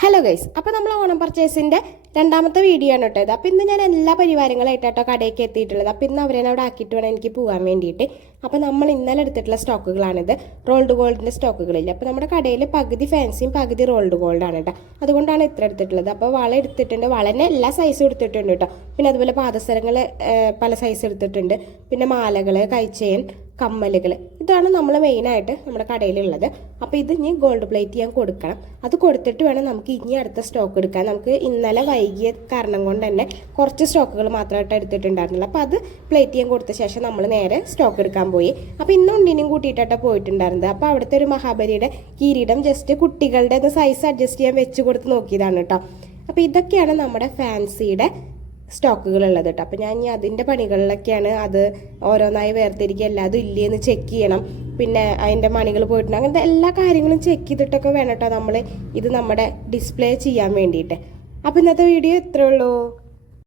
Hello guys, അപ്പോൾ നമ്മൾ ഓണം പർച്ചേസിൻ്റെ രണ്ടാമത്തെ വീഡിയോ ആണ് കേട്ടോ ഇത്. അപ്പോൾ ഇന്ന് ഞാൻ എല്ലാ പരിവാരങ്ങളായിട്ടോ കടയ്ക്ക് എത്തിയിട്ടുള്ളത്. അപ്പോൾ ഇന്ന് അവരെ അവിടെ ആക്കിയിട്ട് വേണം എനിക്ക് പോകാൻ വേണ്ടിയിട്ട്. അപ്പോൾ നമ്മൾ ഇന്നലെ എടുത്തിട്ടുള്ള സ്റ്റോക്കുകളാണിത്. റോൾഡ് ഗോൾഡിൻ്റെ സ്റ്റോക്കുകളില്ല. അപ്പോൾ നമ്മുടെ കടയിൽ പകുതി ഫാൻസിയും പകുതി റോൾഡ് ഗോൾഡാണ് കേട്ടോ. അതുകൊണ്ടാണ് ഇത്ര എടുത്തിട്ടുള്ളത്. അപ്പോൾ വള എടുത്തിട്ടുണ്ട്, വളനെ എല്ലാ സൈസും എടുത്തിട്ടുണ്ട് കേട്ടോ. പിന്നെ അതുപോലെ പാദസരങ്ങൾ പല സൈസ് എടുത്തിട്ടുണ്ട്. പിന്നെ മാലകൾ, കൈച്ചെയിൻ, കമ്മലുകൾ, ഇതാണ് നമ്മൾ മെയിനായിട്ട് നമ്മുടെ കടയിലുള്ളത്. അപ്പോൾ ഇത് ഇനി ഗോൾഡ് പ്ലേറ്റ് ചെയ്യാൻ കൊടുക്കണം. അത് കൊടുത്തിട്ട് വേണം നമുക്ക് ഇനി അടുത്ത സ്റ്റോക്ക് എടുക്കാൻ. നമുക്ക് ഇന്നലെ വൈകിയ കാരണം കൊണ്ട് തന്നെ കുറച്ച് സ്റ്റോക്കുകൾ മാത്രമായിട്ട് എടുത്തിട്ടുണ്ടായിരുന്നില്ല. അപ്പോൾ അത് പ്ലേറ്റ് ചെയ്യാൻ കൊടുത്ത ശേഷം നമ്മൾ നേരെ സ്റ്റോക്ക് എടുക്കാൻ പോയി. അപ്പോൾ ഇന്ന് ഉണ്ണിനും കൂട്ടിയിട്ടാണ് പോയിട്ടുണ്ടായിരുന്നത്. അപ്പോൾ അവിടുത്തെ ഒരു മഹാബലിയുടെ കിരീടം ജസ്റ്റ് കുട്ടികളുടെ സൈസ് അഡ്ജസ്റ്റ് ചെയ്യാൻ വെച്ച് കൊടുത്ത് നോക്കിയതാണ് കേട്ടോ. അപ്പോൾ ഇതൊക്കെയാണ് നമ്മുടെ ഫാൻസിയുടെ സ്റ്റോക്കുകളുള്ളത് കേട്ടോ. അപ്പോൾ ഞാൻ ഇനി അതിൻ്റെ പണികളിലൊക്കെയാണ്. അത് ഓരോന്നായി വേർതിരിക്കുക, എല്ലാതും ഇല്ലേന്ന് ചെക്ക് ചെയ്യണം. പിന്നെ അതിൻ്റെ മണികൾ പോയിട്ടുണ്ട്, അങ്ങനത്തെ എല്ലാ കാര്യങ്ങളും ചെക്ക് ചെയ്തിട്ടൊക്കെ വേണം കേട്ടോ നമ്മൾ ഇത് നമ്മുടെ ഡിസ്പ്ലേ ചെയ്യാൻ വേണ്ടിയിട്ട്. അപ്പോൾ ഇന്നത്തെ വീഡിയോ ഇത്രയേ ഉള്ളൂ.